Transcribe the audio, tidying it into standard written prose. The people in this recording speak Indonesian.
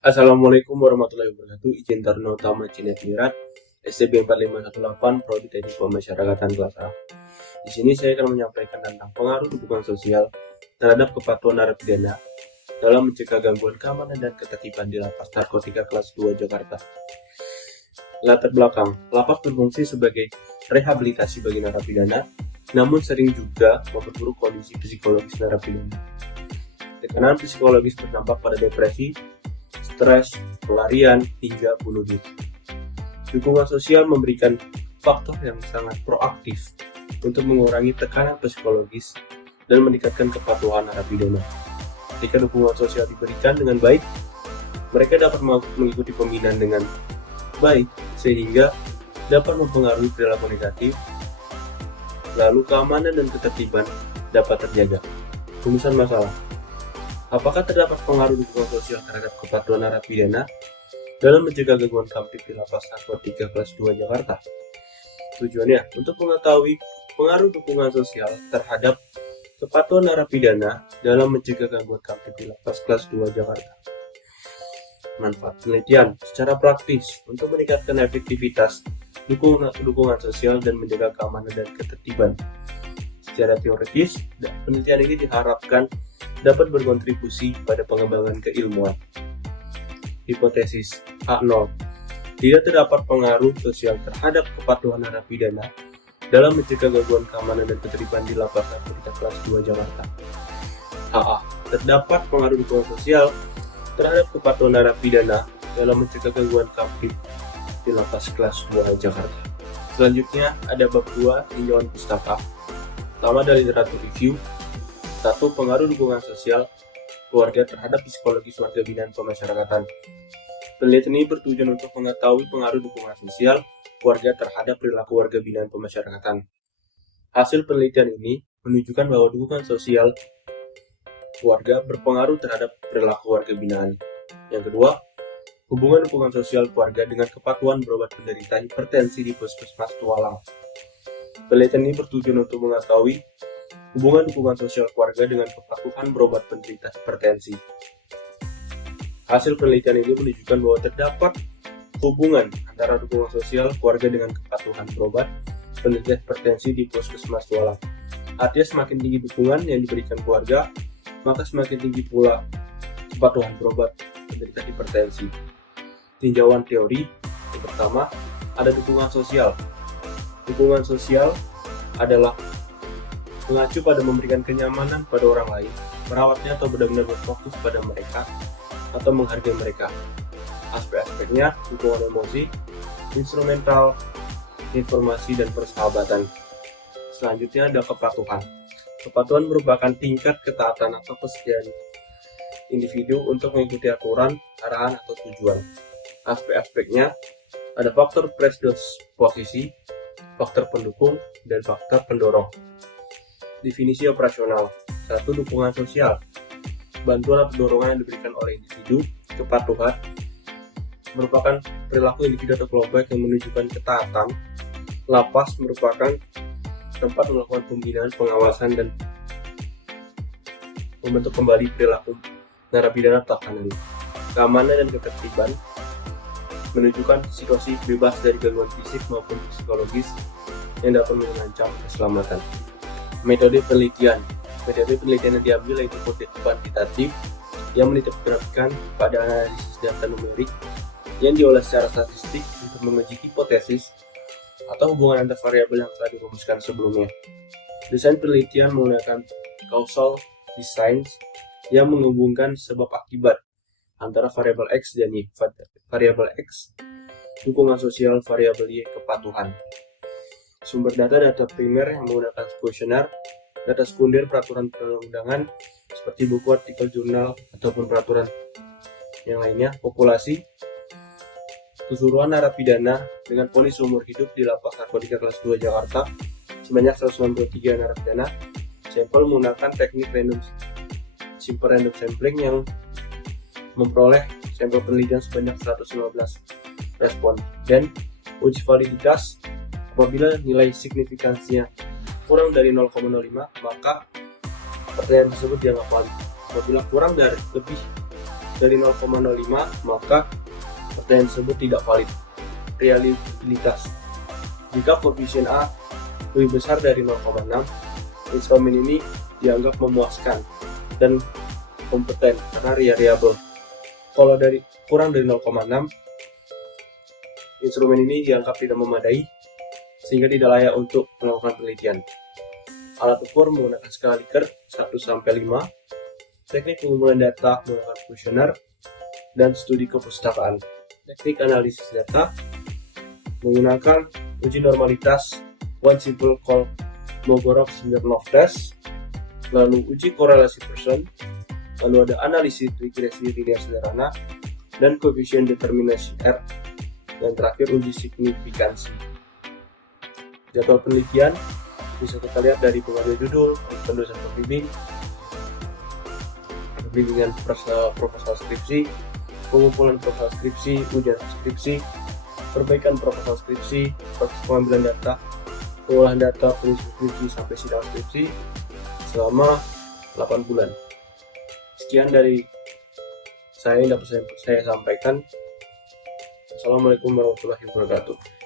Assalamualaikum warahmatullahi wabarakatuh. Izin Taruna Utama Cinet Mirat, STB 4518, Prodi Teknik Pemasyarakatan kelas A. Di sini saya akan menyampaikan tentang pengaruh dukungan sosial terhadap kepatuhan narapidana dalam mencegah gangguan keamanan dan ketertiban di Lapas Narkotika kelas 2 Jakarta. Latar belakang, lapas berfungsi sebagai rehabilitasi bagi narapidana, namun sering juga memperburuk kondisi psikologis narapidana. Tekanan psikologis berdampak pada depresi, stres, pelarian, hingga bunuh diri. Dukungan sosial memberikan faktor yang sangat proaktif untuk mengurangi tekanan psikologis dan meningkatkan kepatuhan narapidana. Jika dukungan sosial diberikan dengan baik, mereka dapat mengikuti pembinaan dengan baik sehingga dapat mempengaruhi perilaku negatif, lalu keamanan dan ketertiban dapat terjaga. Rumusan masalah. Apakah terdapat pengaruh dukungan sosial terhadap kepatuhan narapidana dalam mencegah gangguan kamtip di Lapas Narkotika kelas 2 Jakarta? Tujuannya untuk mengetahui pengaruh dukungan sosial terhadap kepatuhan narapidana dalam mencegah gangguan kamtip di Lapas kelas 2 Jakarta. Manfaat penelitian secara praktis untuk meningkatkan efektivitas dukungan sosial dan menjaga keamanan dan ketertiban. Secara teoritis, penelitian ini diharapkan dapat berkontribusi pada pengembangan keilmuan. Hipotesis A0. Tidak terdapat pengaruh sosial terhadap kepatuhan narapidana dalam mencegah gangguan keamanan dan ketertiban di Lapas Narkotika kelas 2 Jakarta. AA. Terdapat pengaruh dukungan sosial terhadap kepatuhan narapidana dalam mencegah gangguan kamtip di Lapas kelas 2 Jakarta. Selanjutnya ada bab 2 tinjauan pustaka. Pertama dari literatur review. 1. Pengaruh dukungan sosial keluarga terhadap psikologis warga binaan pemasyarakatan. Penelitian ini bertujuan untuk mengetahui pengaruh dukungan sosial keluarga terhadap perilaku warga binaan pemasyarakatan. Hasil penelitian ini menunjukkan bahwa dukungan sosial keluarga berpengaruh terhadap perilaku warga binaan. Yang kedua, hubungan dukungan sosial keluarga dengan kepatuhan berobat penderita hipertensi di Puskesmas Tualang. Penelitian ini bertujuan untuk mengetahui hubungan dukungan sosial keluarga dengan kepatuhan berobat penderita hipertensi. Hasil penelitian ini menunjukkan bahwa terdapat hubungan antara dukungan sosial keluarga dengan kepatuhan berobat penderita hipertensi di Puskesmas Tualang. Artinya semakin tinggi dukungan yang diberikan keluarga, maka semakin tinggi pula kepatuhan berobat penderita hipertensi. Tinjauan teori yang pertama, ada dukungan sosial. Dukungan sosial adalah mengacu pada memberikan kenyamanan pada orang lain, merawatnya atau benar-benar berfokus pada mereka, atau menghargai mereka. Aspek-aspeknya, dukungan emosi, instrumental, informasi, dan persahabatan. Selanjutnya ada kepatuhan. Kepatuhan merupakan tingkat ketaatan atau kesetiaan individu untuk mengikuti aturan, arahan, atau tujuan. Aspek-aspeknya ada faktor predisposisi, faktor pendukung, dan faktor pendorong. Definisi operasional. 1. Dukungan sosial. Bantuan atau dorongan yang diberikan oleh individu. Kepatuhan merupakan perilaku individu atau kelompok yang menunjukkan ketaatan. Lapas merupakan tempat melakukan pembinaan, pengawasan, dan membentuk kembali perilaku narapidana tahanan. Keamanan dan ketertiban menunjukkan situasi bebas dari gangguan fisik maupun psikologis yang dapat mengancam keselamatan. Metode penelitian. Metode penelitian yang diambil yaitu kuantitatif yang menitikberatkan pada analisis data numerik yang diolah secara statistik untuk menguji hipotesis atau hubungan antar variabel yang telah dirumuskan sebelumnya. Desain penelitian menggunakan causal design yang menghubungkan sebab akibat antara variabel X dan Y. Variabel X, dukungan sosial, variabel Y, kepatuhan. Sumber data primer yang menggunakan kuesioner, data sekunder peraturan perundang-undangan seperti buku, artikel, jurnal, ataupun peraturan yang lainnya. Populasi, keseluruhan narapidana dengan vonis seumur hidup di Lapas Narkotika kelas 2 Jakarta sebanyak 193 narapidana. Sampel menggunakan teknik simple random sampling yang memperoleh sampel penelitian sebanyak 115 respon. Dan uji validitas, apabila nilai signifikansinya kurang dari 0,05, maka pertanyaan tersebut dianggap valid. Apabila kurang dari lebih dari 0,05, maka pertanyaan tersebut tidak valid. Reliabilitas. Jika koefisien A lebih besar dari 0,6, instrumen ini dianggap memuaskan dan kompeten karena reliable. Kalau kurang dari 0,6, instrumen ini dianggap tidak memadai sehingga tidak layak untuk melakukan penelitian. Alat ukur menggunakan skala Likert 1-5, teknik pengumpulan data menggunakan kuesioner, dan studi kepustakaan. Teknik analisis data menggunakan uji normalitas one simple Kolmogorov-Smirnov test, lalu uji korelasi Pearson, lalu ada analisis regresi linear sederhana, dan koefisien determinasi R, dan terakhir uji signifikansi. Jadwal penelitian bisa kita lihat dari pengambil judul, penulisan pembimbing, pembimbingan proposal skripsi, pengumpulan proposal skripsi, ujian skripsi, perbaikan proposal skripsi, proses pengambilan data, pengolahan data, penulisan skripsi sampai sidang skripsi selama 8 bulan. Sekian dari saya yang dapat saya sampaikan. Assalamualaikum warahmatullahi wabarakatuh.